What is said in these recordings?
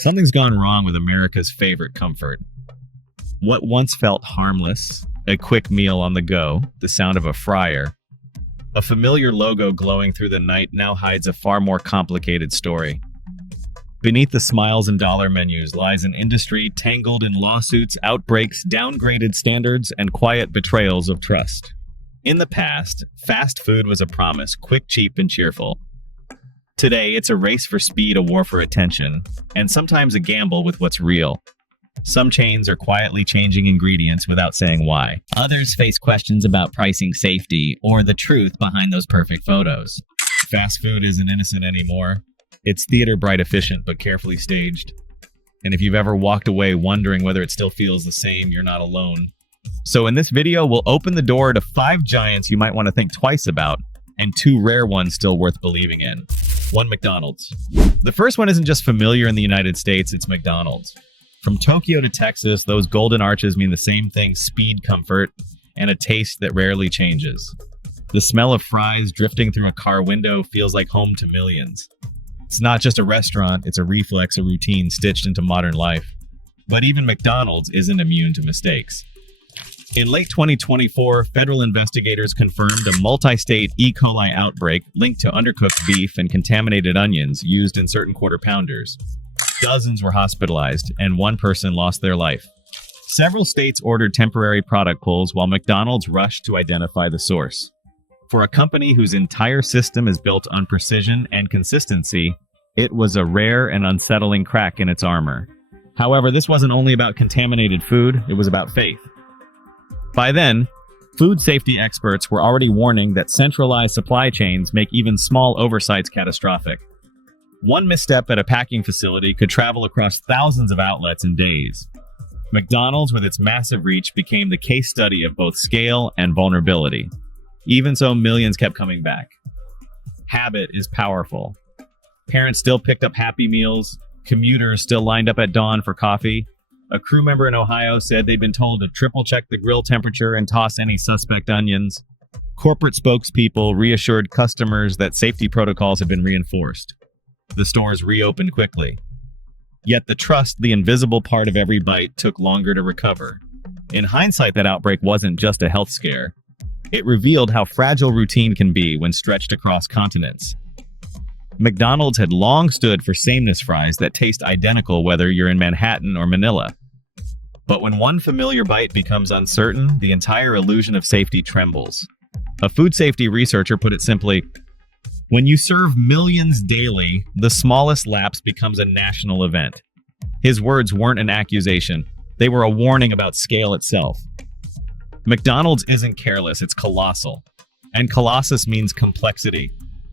Something's gone wrong with America's favorite comfort. What once felt harmless, a quick meal on the go, the sound of a fryer, a familiar logo glowing through the night now hides a far more complicated story. Beneath the smiles and dollar menus lies an industry tangled in lawsuits, outbreaks, downgraded standards, and quiet betrayals of trust. In the past, fast food was a promise, quick, cheap, and cheerful. Today, it's a race for speed, a war for attention, and sometimes a gamble with what's real. Some chains are quietly changing ingredients without saying why. Others face questions about pricing, safety, or the truth behind those perfect photos. Fast food isn't innocent anymore. It's theater bright efficient but carefully staged. And if you've ever walked away wondering whether it still feels the same, you're not alone. So in this video, we'll open the door to 5 giants you might want to think twice about, and 2 rare ones still worth believing in. 1. McDonald's. The first one isn't just familiar in the United States, it's McDonald's. From Tokyo to Texas, those golden arches mean the same thing: speed, comfort, and a taste that rarely changes. The smell of fries drifting through a car window feels like home to millions. It's not just a restaurant, it's a reflex, a routine stitched into modern life. But even McDonald's isn't immune to mistakes. In late 2024, federal investigators confirmed a multi-state E. coli outbreak linked to undercooked beef and contaminated onions used in certain quarter pounders. Dozens were hospitalized, and 1 person lost their life. Several states ordered temporary product pulls while McDonald's rushed to identify the source. For a company whose entire system is built on precision and consistency, it was a rare and unsettling crack in its armor. However, this wasn't only about contaminated food, it was about faith. By then, food safety experts were already warning that centralized supply chains make even small oversights catastrophic. 1 misstep at a packing facility could travel across thousands of outlets in days. McDonald's, with its massive reach, became the case study of both scale and vulnerability. Even so, millions kept coming back. Habit is powerful. Parents still picked up Happy Meals, commuters still lined up at dawn for coffee. A crew member in Ohio said they'd been told to triple-check the grill temperature and toss any suspect onions. Corporate spokespeople reassured customers that safety protocols had been reinforced. The stores reopened quickly. Yet the trust, the invisible part of every bite, took longer to recover. In hindsight, that outbreak wasn't just a health scare. It revealed how fragile routine can be when stretched across continents. McDonald's had long stood for sameness fries that taste identical whether you're in Manhattan or Manila. But when one familiar bite becomes uncertain, the entire illusion of safety trembles. A food safety researcher put it simply: when you serve millions daily, the smallest lapse becomes a national event. His words weren't an accusation. They were a warning about scale itself. McDonald's isn't careless, it's colossal. And colossus means complexity.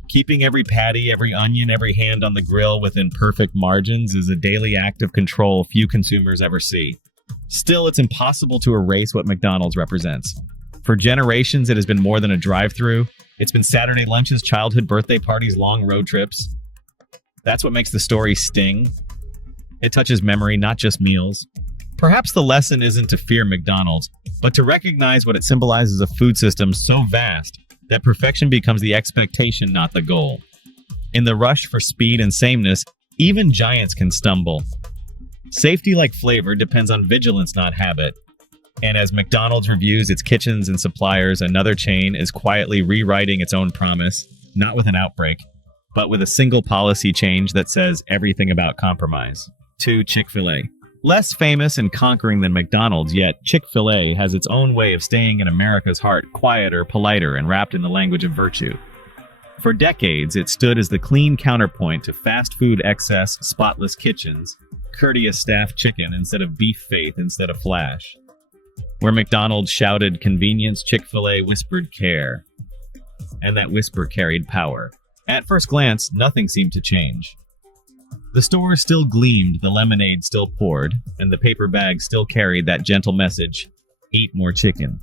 Keeping every patty, every onion, every hand on the grill within perfect margins is a daily act of control few consumers ever see. Still, it's impossible to erase what McDonald's represents. For generations, it has been more than a drive-thru. It's been Saturday lunches, childhood birthday parties, long road trips. That's what makes the story sting. It touches memory, not just meals. Perhaps the lesson isn't to fear McDonald's, but to recognize what it symbolizes: a food system so vast that perfection becomes the expectation, not the goal. In the rush for speed and sameness, even giants can stumble. Safety, like flavor, depends on vigilance, not habit. And as McDonald's reviews its kitchens and suppliers, another chain is quietly rewriting its own promise, not with an outbreak, but with a single policy change that says everything about compromise. 2. Chick-fil-A. Less famous and conquering than McDonald's, yet Chick-fil-A has its own way of staying in America's heart, quieter, politer, and wrapped in the language of virtue. For decades, it stood as the clean counterpoint to fast food excess, spotless kitchens, courteous staffed chicken instead of beef faith instead of flash. Where McDonald's shouted convenience, Chick-fil-A whispered care. And that whisper carried power. At first glance, nothing seemed to change. The store still gleamed, the lemonade still poured, and the paper bag still carried that gentle message: eat more chicken.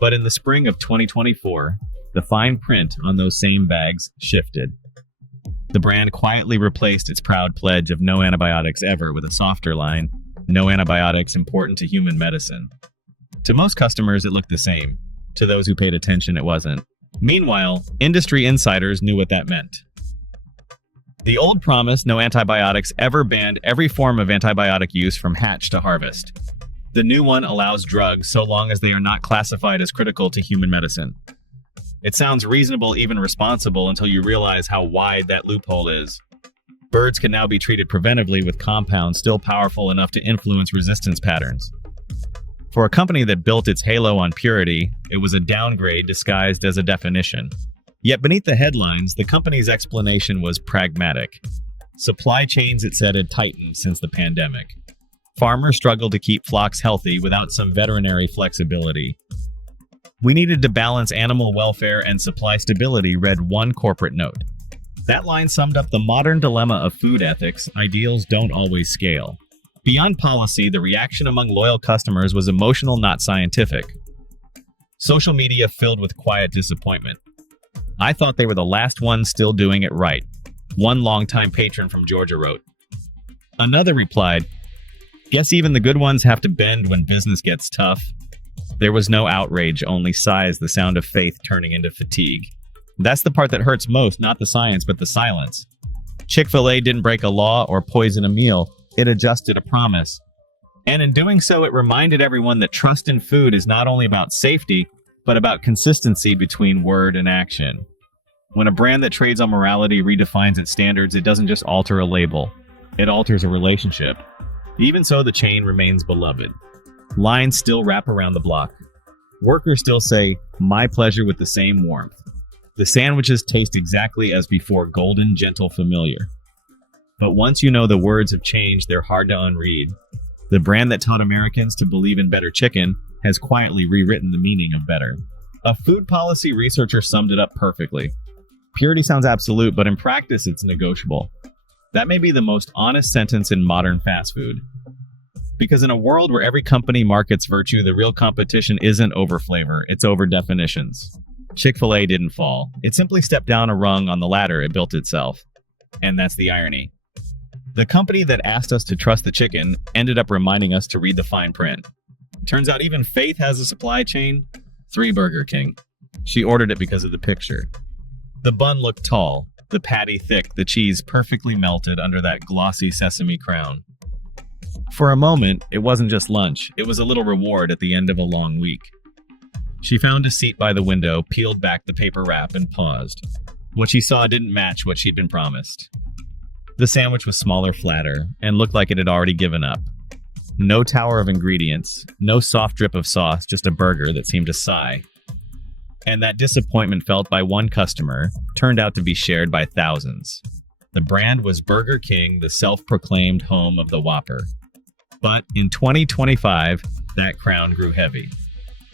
But in the spring of 2024, the fine print on those same bags shifted. The brand quietly replaced its proud pledge of no antibiotics ever with a softer line: no antibiotics important to human medicine. To most customers, it looked the same. To those who paid attention, it wasn't. Meanwhile, industry insiders knew what that meant. The old promise, no antibiotics, ever banned every form of antibiotic use from hatch to harvest. The new one allows drugs so long as they are not classified as critical to human medicine. It sounds reasonable, even responsible, until you realize how wide that loophole is. Birds can now be treated preventively with compounds still powerful enough to influence resistance patterns. For a company that built its halo on purity, it was a downgrade disguised as a definition. Yet beneath the headlines, the company's explanation was pragmatic. Supply chains, it said, had tightened since the pandemic. Farmers struggled to keep flocks healthy without some veterinary flexibility. We needed to balance animal welfare and supply stability, read one corporate note. That line summed up the modern dilemma of food ethics. Ideals don't always scale. Beyond policy, the reaction among loyal customers was emotional, not scientific. Social media filled with quiet disappointment. I thought they were the last ones still doing it right, one longtime patron from Georgia wrote. Another replied, guess even the good ones have to bend when business gets tough. There was no outrage, only sighs, the sound of faith turning into fatigue. That's the part that hurts most, not the science, but the silence. Chick-fil-A didn't break a law or poison a meal. It adjusted a promise. And in doing so, it reminded everyone that trust in food is not only about safety, but about consistency between word and action. When a brand that trades on morality redefines its standards, it doesn't just alter a label. It alters a relationship. Even so, the chain remains beloved. Lines still wrap around the block. Workers still say, my pleasure, with the same warmth. The sandwiches taste exactly as before, golden, gentle, familiar. But once you know the words have changed, they're hard to unread. The brand that taught Americans to believe in better chicken has quietly rewritten the meaning of better. A food policy researcher summed it up perfectly. Purity sounds absolute, but in practice it's negotiable. That may be the most honest sentence in modern fast food. Because in a world where every company markets virtue, the real competition isn't over flavor, it's over definitions. Chick-fil-A didn't fall. It simply stepped down a rung on the ladder it built itself. And that's the irony. The company that asked us to trust the chicken ended up reminding us to read the fine print. Turns out even faith has a supply chain. 3 Burger King. She ordered it because of the picture. The bun looked tall, the patty thick, the cheese perfectly melted under that glossy sesame crown. For a moment, it wasn't just lunch, it was a little reward at the end of a long week. She found a seat by the window, peeled back the paper wrap, and paused. What she saw didn't match what she'd been promised. The sandwich was smaller, flatter, and looked like it had already given up. No tower of ingredients, no soft drip of sauce, just a burger that seemed to sigh. And that disappointment felt by one customer turned out to be shared by thousands. The brand was Burger King, the self-proclaimed home of the Whopper. But in 2025, that crown grew heavy.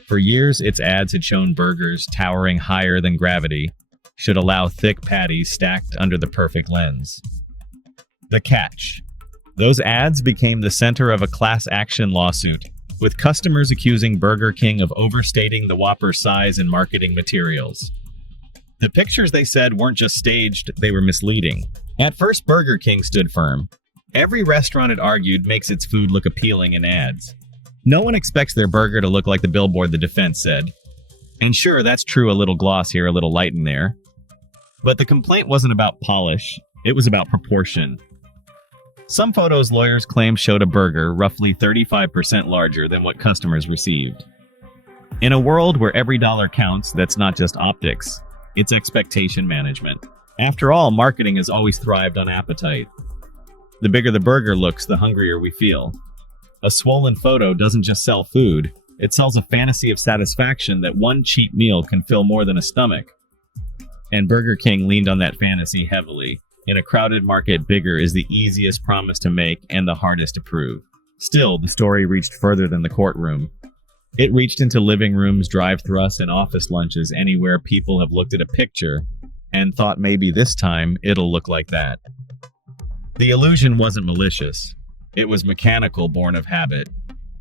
For years, its ads had shown burgers towering higher than gravity should allow thick patties stacked under the perfect lens. The catch. Those ads became the center of a class action lawsuit, with customers accusing Burger King of overstating the Whopper's size and marketing materials. The pictures, they said, weren't just staged, they were misleading. At first, Burger King stood firm. Every restaurant, it argued, makes its food look appealing in ads. No one expects their burger to look like the billboard, the defense said. And sure, that's true, a little gloss here, a little light in there. But the complaint wasn't about polish, it was about proportion. Some photos lawyers claimed showed a burger roughly 35% larger than what customers received. In a world where every dollar counts, that's not just optics, it's expectation management. After all, marketing has always thrived on appetite. The bigger the burger looks, the hungrier we feel. A swollen photo doesn't just sell food, it sells a fantasy of satisfaction that one cheap meal can fill more than a stomach. And Burger King leaned on that fantasy heavily. In a crowded market, bigger is the easiest promise to make and the hardest to prove. Still, the story reached further than the courtroom. It reached into living rooms, drive-thrusts, and office lunches, anywhere people have looked at a picture and thought maybe this time it'll look like that. The illusion wasn't malicious. It was mechanical, born of habit.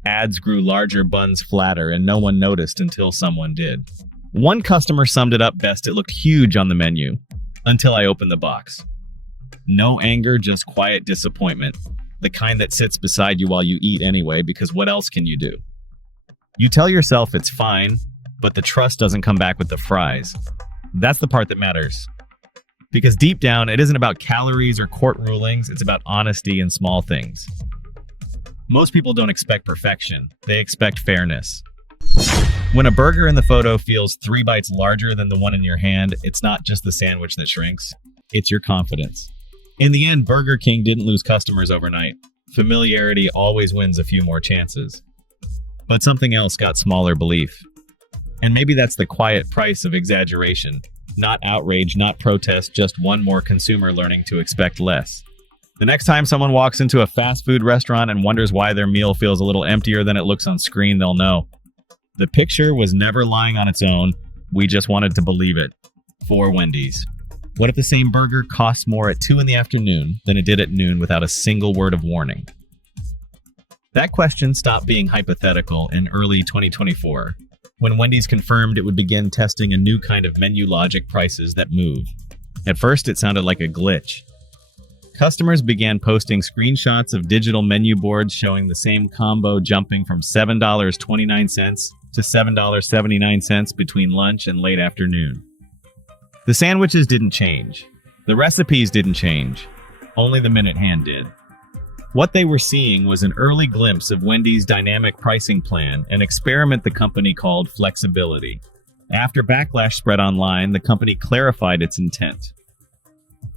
Ads grew larger, buns flatter, and no one noticed until someone did. One customer summed it up best: it looked huge on the menu. Until I opened the box. No anger, just quiet disappointment. The kind that sits beside you while you eat anyway, because what else can you do? You tell yourself it's fine, but the trust doesn't come back with the fries. That's the part that matters. Because deep down, it isn't about calories or court rulings, it's about honesty and small things. Most people don't expect perfection, they expect fairness. When a burger in the photo feels 3 bites larger than the one in your hand, it's not just the sandwich that shrinks, it's your confidence. In the end, Burger King didn't lose customers overnight. Familiarity always wins a few more chances. But something else got smaller belief. And maybe that's the quiet price of exaggeration. Not outrage, not protest, just one more consumer learning to expect less. The next time someone walks into a fast food restaurant and wonders why their meal feels a little emptier than it looks on screen, they'll know. The picture was never lying on its own. We just wanted to believe it. For Wendy's. What if the same burger costs more at 2 in the afternoon than it did at noon without a single word of warning? That question stopped being hypothetical in early 2024, when Wendy's confirmed it would begin testing a new kind of menu logic prices that move. At first, it sounded like a glitch. Customers began posting screenshots of digital menu boards showing the same combo jumping from $7.29 to $7.79 between lunch and late afternoon. The sandwiches didn't change. The recipes didn't change. Only the minute hand did. What they were seeing was an early glimpse of Wendy's dynamic pricing plan, an experiment the company called flexibility. After backlash spread online, the company clarified its intent.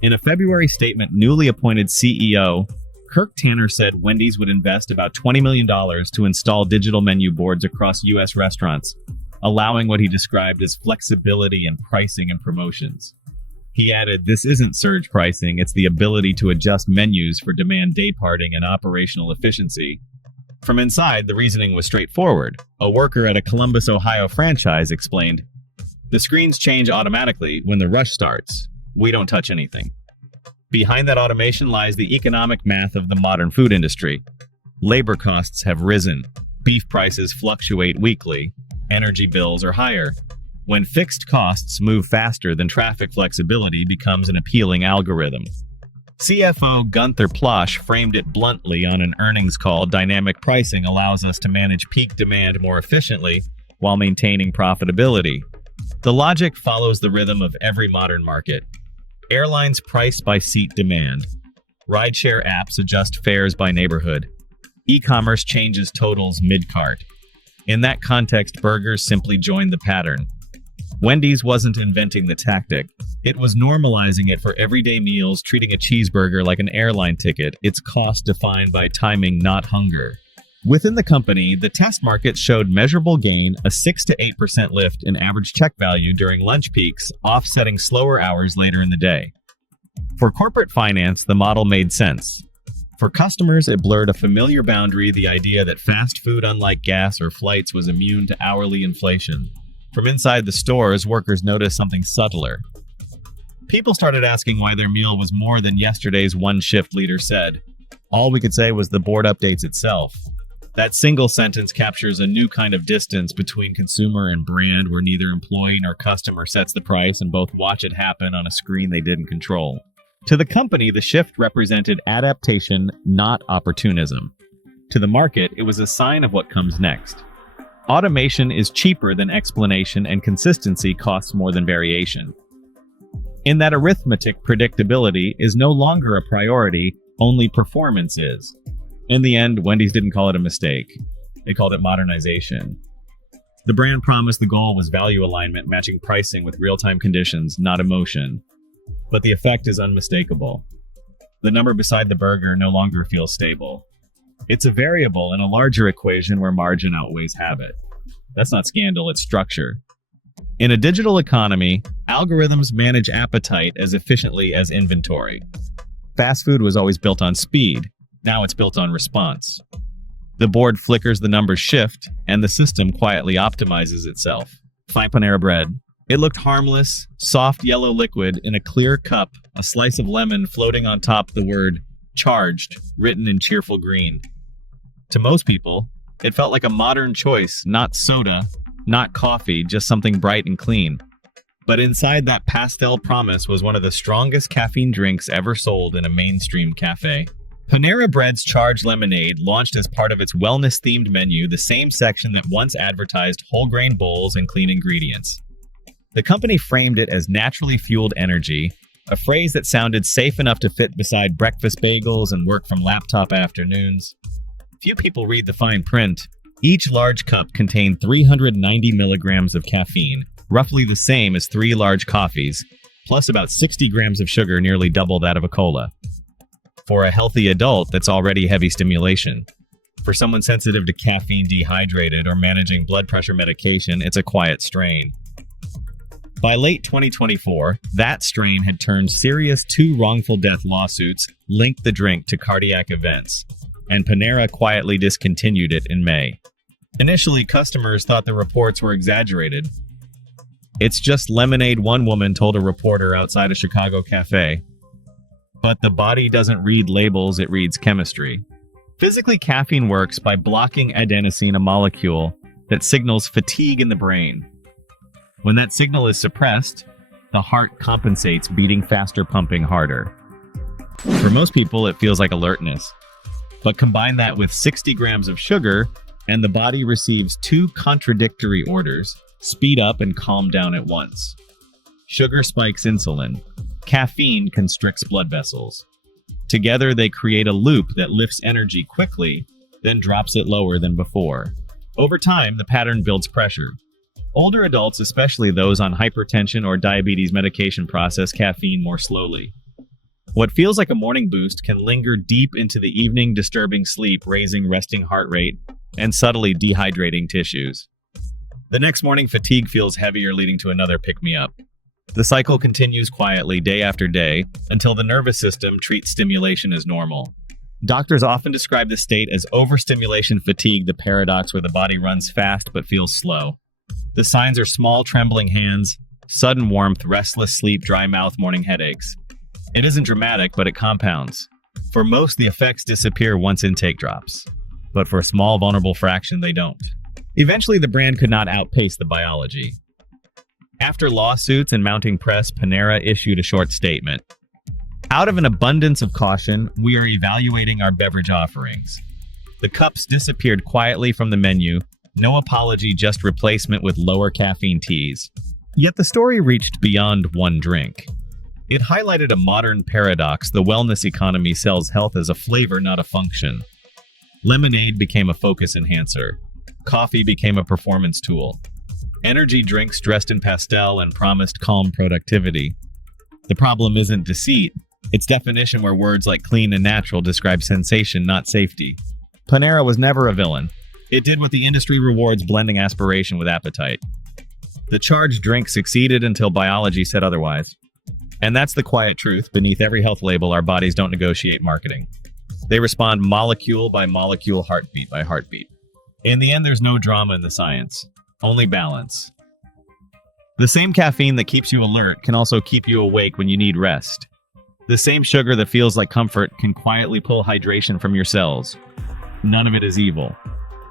In a February statement, newly appointed CEO Kirk Tanner said Wendy's would invest about $20 million to install digital menu boards across U.S. restaurants, allowing what he described as flexibility in pricing and promotions. He added, "This isn't surge pricing, it's the ability to adjust menus for demand dayparting and operational efficiency." From inside, the reasoning was straightforward. A worker at a Columbus, Ohio franchise explained, "The screens change automatically when the rush starts. We don't touch anything." Behind that automation lies the economic math of the modern food industry. Labor costs have risen. Beef prices fluctuate weekly. Energy bills are higher. When fixed costs move faster than traffic, flexibility becomes an appealing algorithm. CFO Gunther Plosch framed it bluntly on an earnings call. Dynamic pricing allows us to manage peak demand more efficiently while maintaining profitability. The logic follows the rhythm of every modern market. Airlines price by seat demand. Rideshare apps adjust fares by neighborhood. E-commerce changes totals mid-cart. In that context, burgers simply joined the pattern. Wendy's wasn't inventing the tactic. It was normalizing it for everyday meals, treating a cheeseburger like an airline ticket, its cost defined by timing, not hunger. Within the company, the test market showed measurable gain, a 6 to 8% lift in average check value during lunch peaks, offsetting slower hours later in the day. For corporate finance, the model made sense. For customers, it blurred a familiar boundary, the idea that fast food, unlike gas or flights, was immune to hourly inflation. From inside the stores, workers noticed something subtler. People started asking why their meal was more than yesterday's one-shift leader said. All we could say was the board updates itself. That single sentence captures a new kind of distance between consumer and brand, where neither employee nor customer sets the price and both watch it happen on a screen they didn't control. To the company, the shift represented adaptation, not opportunism. To the market, it was a sign of what comes next. Automation is cheaper than explanation, and consistency costs more than variation. In that arithmetic, predictability is no longer a priority, only performance is. In the end, Wendy's didn't call it a mistake. They called it modernization. The brand promised the goal was value alignment, matching pricing with real-time conditions, not emotion. But the effect is unmistakable. The number beside the burger no longer feels stable. It's a variable in a larger equation where margin outweighs habit. That's not scandal, it's structure. In a digital economy, algorithms manage appetite as efficiently as inventory. Fast food was always built on speed. Now it's built on response. The board flickers, the numbers shift, and the system quietly optimizes itself. Fine Panera Bread. It looked harmless, soft yellow liquid in a clear cup, a slice of lemon floating on top, the word "charged" written in cheerful green. To most people, it felt like a modern choice, not soda, not coffee, just something bright and clean. But inside that pastel promise was one of the strongest caffeine drinks ever sold in a mainstream cafe. Panera Bread's Charged Lemonade launched as part of its wellness-themed menu, the same section that once advertised whole-grain bowls and clean ingredients. The company framed it as naturally fueled energy, a phrase that sounded safe enough to fit beside breakfast bagels and work from laptop afternoons. Few people read the fine print. Each large cup contained 390 milligrams of caffeine, roughly the same as 3 large coffees, plus about 60 grams of sugar, nearly double that of a cola. For a healthy adult, that's already heavy stimulation. For someone sensitive to caffeine, dehydrated, or managing blood pressure medication, it's a quiet strain. By late 2024, that strain had turned serious 2 wrongful death lawsuits linked the drink to cardiac events, and Panera quietly discontinued it in May. Initially, customers thought the reports were exaggerated. "It's just lemonade," one woman told a reporter outside a Chicago cafe. But the body doesn't read labels, it reads chemistry. Physically, caffeine works by blocking adenosine, a molecule that signals fatigue in the brain. When that signal is suppressed, the heart compensates, beating faster, pumping harder. For most people, it feels like alertness. But combine that with 60 grams of sugar, and the body receives 2 contradictory orders: speed up and calm down at once. Sugar spikes insulin. Caffeine constricts blood vessels. Together, they create a loop that lifts energy quickly, then drops it lower than before. Over time, the pattern builds pressure. Older adults, especially those on hypertension or diabetes medication, process caffeine more slowly. What feels like a morning boost can linger deep into the evening, disturbing sleep, raising resting heart rate, and subtly dehydrating tissues. The next morning, fatigue feels heavier, leading to another pick-me-up. The cycle continues quietly day after day until the nervous system treats stimulation as normal. Doctors often describe this state as overstimulation fatigue, the paradox where the body runs fast but feels slow. The signs are small, trembling hands, sudden warmth, restless sleep, dry mouth, morning headaches. It isn't dramatic, but it compounds. For most, the effects disappear once intake drops. But for a small, vulnerable fraction, they don't. Eventually, the brand could not outpace the biology. After lawsuits and mounting press, Panera issued a short statement. "Out of an abundance of caution, we are evaluating our beverage offerings." The cups disappeared quietly from the menu. No apology, just replacement with lower caffeine teas. Yet the story reached beyond one drink. It highlighted a modern paradox: the wellness economy sells health as a flavor, not a function. Lemonade became a focus enhancer. Coffee became a performance tool. Energy drinks dressed in pastel and promised calm productivity. The problem isn't deceit, it's definition, where words like clean and natural describe sensation, not safety. Panera was never a villain. It did what the industry rewards: blending aspiration with appetite. The charged drink succeeded until biology said otherwise. And that's the quiet truth. Beneath every health label, our bodies don't negotiate marketing. They respond molecule by molecule, heartbeat by heartbeat. In the end, there's no drama in the science, only balance. The same caffeine that keeps you alert can also keep you awake when you need rest. The same sugar that feels like comfort can quietly pull hydration from your cells. None of it is evil.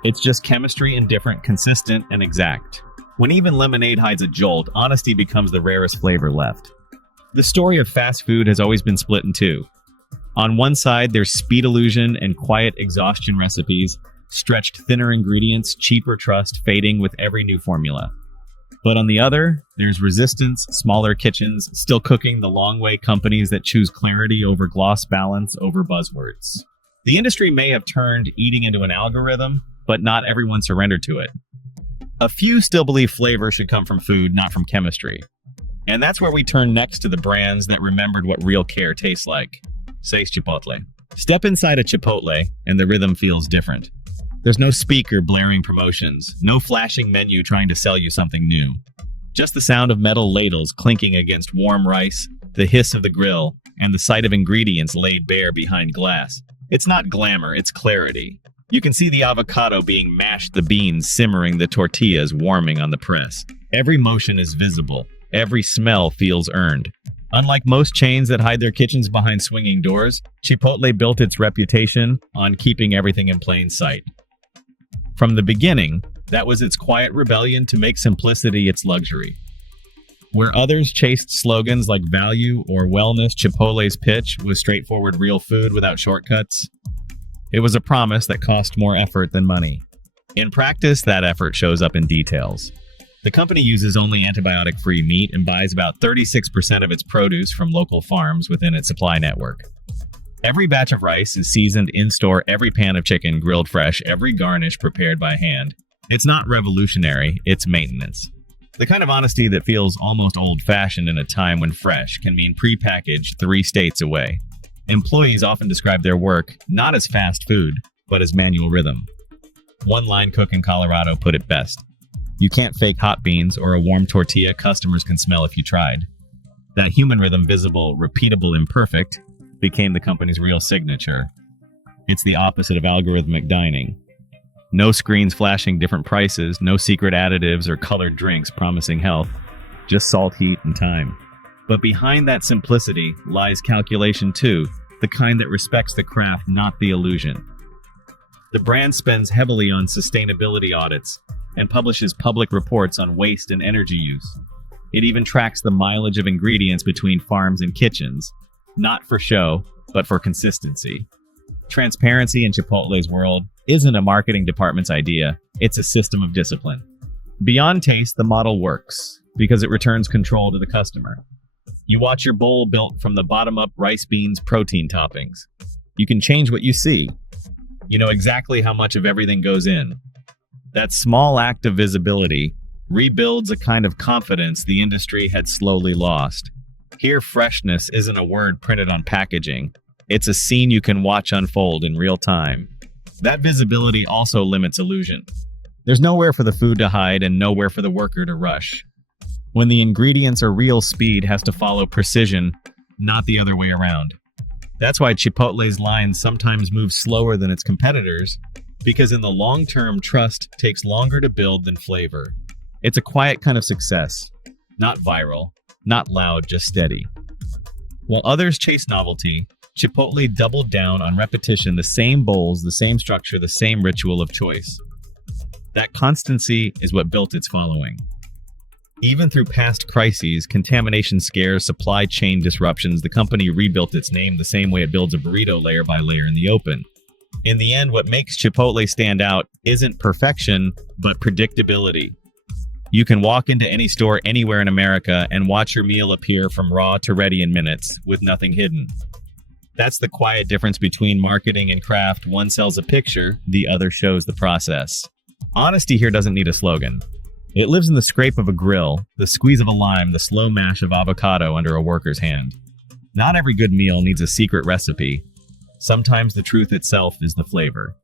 It's just chemistry, indifferent, consistent, and exact. When even lemonade hides a jolt, honesty becomes the rarest flavor left. The story of fast food has always been split in two. On one side, there's speed illusion and quiet exhaustion recipes, stretched thinner ingredients, cheaper trust fading with every new formula. But on the other, there's resistance, smaller kitchens, still cooking the long way, companies that choose clarity over gloss, balance over buzzwords. The industry may have turned eating into an algorithm, but not everyone surrendered to it. A few still believe flavor should come from food, not from chemistry. And that's where we turn next to the brands that remembered what real care tastes like. Says Chipotle. Step inside a Chipotle, and the rhythm feels different. There's no speaker blaring promotions, no flashing menu trying to sell you something new. Just the sound of metal ladles clinking against warm rice, the hiss of the grill, and the sight of ingredients laid bare behind glass. It's not glamour, it's clarity. You can see the avocado being mashed, the beans simmering, the tortillas warming on the press. Every motion is visible. Every smell feels earned. Unlike most chains that hide their kitchens behind swinging doors, Chipotle built its reputation on keeping everything in plain sight. From the beginning, that was its quiet rebellion to make simplicity its luxury. Where others chased slogans like value or wellness, Chipotle's pitch was straightforward, real food without shortcuts. It was a promise that cost more effort than money. In practice, that effort shows up in details. The company uses only antibiotic-free meat and buys about 36% of its produce from local farms within its supply network. Every batch of rice is seasoned in-store, every pan of chicken grilled fresh, every garnish prepared by hand. It's not revolutionary, it's maintenance. The kind of honesty that feels almost old-fashioned in a time when fresh can mean prepackaged 3 states away. Employees often describe their work not as fast food, but as manual rhythm. One line cook in Colorado put it best. You can't fake hot beans or a warm tortilla customers can smell if you tried. That human rhythm, visible, repeatable, imperfect, became the company's real signature. It's the opposite of algorithmic dining. No screens flashing different prices, no secret additives or colored drinks promising health, just salt, heat, and time. But behind that simplicity lies calculation too, the kind that respects the craft, not the illusion. The brand spends heavily on sustainability audits and publishes public reports on waste and energy use. It even tracks the mileage of ingredients between farms and kitchens, not for show, but for consistency. Transparency in Chipotle's world isn't a marketing department's idea, it's a system of discipline. Beyond taste, the model works because it returns control to the customer. You watch your bowl built from the bottom up rice, beans, protein toppings. You can change what you see. You know exactly how much of everything goes in. That small act of visibility rebuilds a kind of confidence the industry had slowly lost. Here, freshness isn't a word printed on packaging. It's a scene you can watch unfold in real time. That visibility also limits illusion. There's nowhere for the food to hide and nowhere for the worker to rush. When the ingredients are real, speed has to follow precision, not the other way around. That's why Chipotle's line sometimes moves slower than its competitors, because in the long term, trust takes longer to build than flavor. It's a quiet kind of success, not viral, not loud, just steady. While others chase novelty, Chipotle doubled down on repetition, the same bowls, the same structure, the same ritual of choice. That constancy is what built its following. Even through past crises, contamination scares, supply chain disruptions, the company rebuilt its name the same way it builds a burrito layer by layer in the open. In the end, what makes Chipotle stand out isn't perfection, but predictability. You can walk into any store anywhere in America and watch your meal appear from raw to ready in minutes, with nothing hidden. That's the quiet difference between marketing and craft. One sells a picture, the other shows the process. Honesty here doesn't need a slogan. It lives in the scrape of a grill, the squeeze of a lime, the slow mash of avocado under a worker's hand. Not every good meal needs a secret recipe. Sometimes the truth itself is the flavor.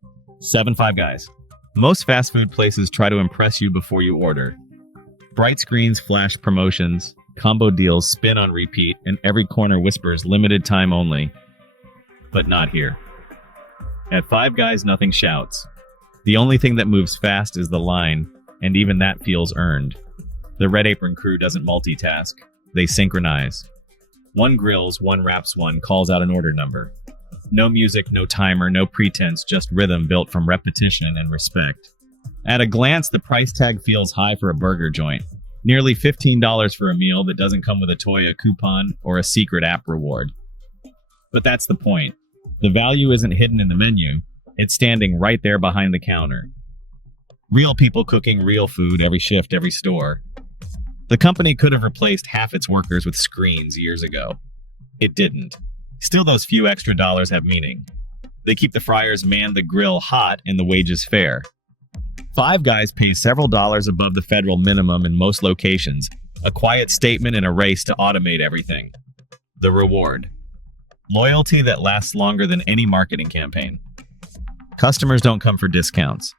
7 Five Guys. Most fast food places try to impress you before you order. Bright screens flash promotions, combo deals spin on repeat, and every corner whispers limited time only. But not here. At Five Guys, nothing shouts. The only thing that moves fast is the line, and even that feels earned. The Red Apron crew doesn't multitask. They synchronize. One grills, one wraps, one calls out an order number. No music, no timer, no pretense, just rhythm built from repetition and respect. At a glance, the price tag feels high for a burger joint. Nearly $15 for a meal that doesn't come with a toy, a coupon, or a secret app reward. But that's the point. The value isn't hidden in the menu. It's standing right there behind the counter. Real people cooking real food every shift, every store. The company could have replaced half its workers with screens years ago. It didn't. Still, those few extra dollars have meaning. They keep the fryers man the grill hot and the wages fair. Five Guys pays several dollars above the federal minimum in most locations, a quiet statement in a race to automate everything. The reward. Loyalty that lasts longer than any marketing campaign. Customers don't come for discounts.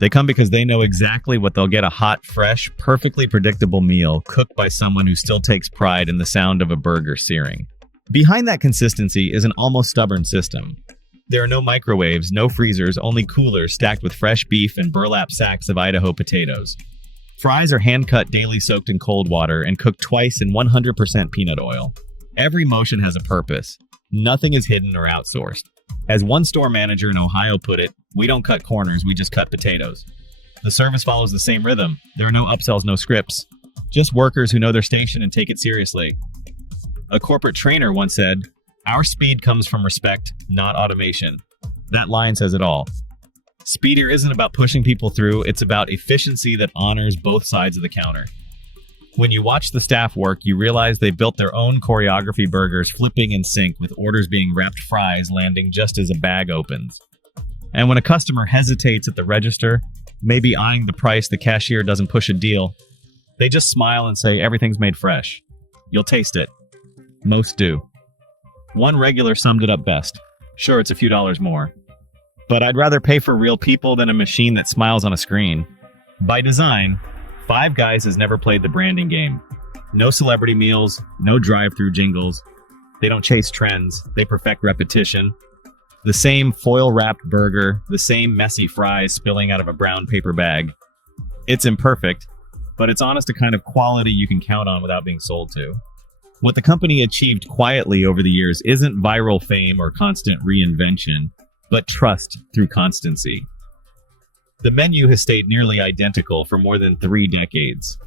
They come because they know exactly what they'll get: a hot, fresh, perfectly predictable meal cooked by someone who still takes pride in the sound of a burger searing. Behind that consistency is an almost stubborn system. There are no microwaves, no freezers, only coolers stacked with fresh beef and burlap sacks of Idaho potatoes. Fries are hand-cut, daily soaked in cold water, and cooked twice in 100% peanut oil. Every motion has a purpose. Nothing is hidden or outsourced. As one store manager in Ohio put it, "We don't cut corners, we just cut potatoes." The service follows the same rhythm. There are no upsells, no scripts. Just workers who know their station and take it seriously. A corporate trainer once said, "Our speed comes from respect, not automation." That line says it all. Speed here isn't about pushing people through, it's about efficiency that honors both sides of the counter. When you watch the staff work, you realize they built their own choreography burgers flipping in sync with orders being wrapped fries landing just as a bag opens. And when a customer hesitates at the register, maybe eyeing the price the cashier doesn't push a deal, they just smile and say everything's made fresh. You'll taste it. Most do. One regular summed it up best. Sure, it's a few dollars more, but I'd rather pay for real people than a machine that smiles on a screen. By design, Five Guys has never played the branding game. No celebrity meals, no drive-through jingles. They don't chase trends, they perfect repetition. The same foil-wrapped burger, the same messy fries spilling out of a brown paper bag. It's imperfect, but it's honest a kind of quality you can count on without being sold to. What the company achieved quietly over the years isn't viral fame or constant reinvention, but trust through constancy. The menu has stayed nearly identical for more than 3 decades.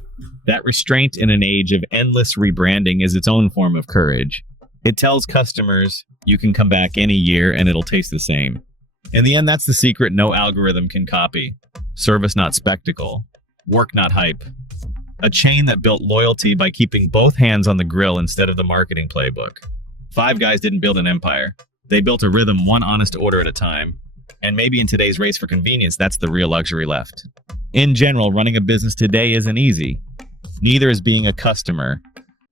That restraint in an age of endless rebranding is its own form of courage. It tells customers, you can come back any year and it'll taste the same. In the end, that's the secret no algorithm can copy. Service, not spectacle. Work, not hype. A chain that built loyalty by keeping both hands on the grill instead of the marketing playbook. Five Guys didn't build an empire. They built a rhythm one honest order at a time. And maybe in today's race for convenience, that's the real luxury left. In general, running a business today isn't easy. Neither is being a customer.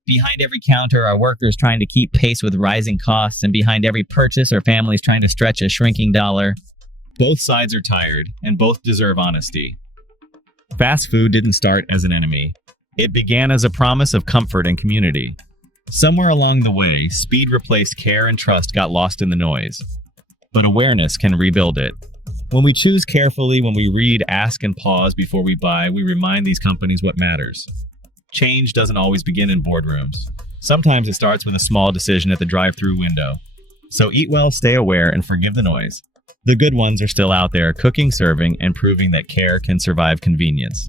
Behind every counter are workers trying to keep pace with rising costs, and behind every purchase are families trying to stretch a shrinking dollar. Both sides are tired, and both deserve honesty. Fast food didn't start as an enemy. It began as a promise of comfort and community. Somewhere along the way, speed replaced care and trust got lost in the noise. But awareness can rebuild it. When we choose carefully, when we read, ask, and pause before we buy, we remind these companies what matters. Change doesn't always begin in boardrooms. Sometimes it starts with a small decision at the drive-through window. So eat well, stay aware, and forgive the noise. The good ones are still out there, cooking, serving, and proving that care can survive convenience.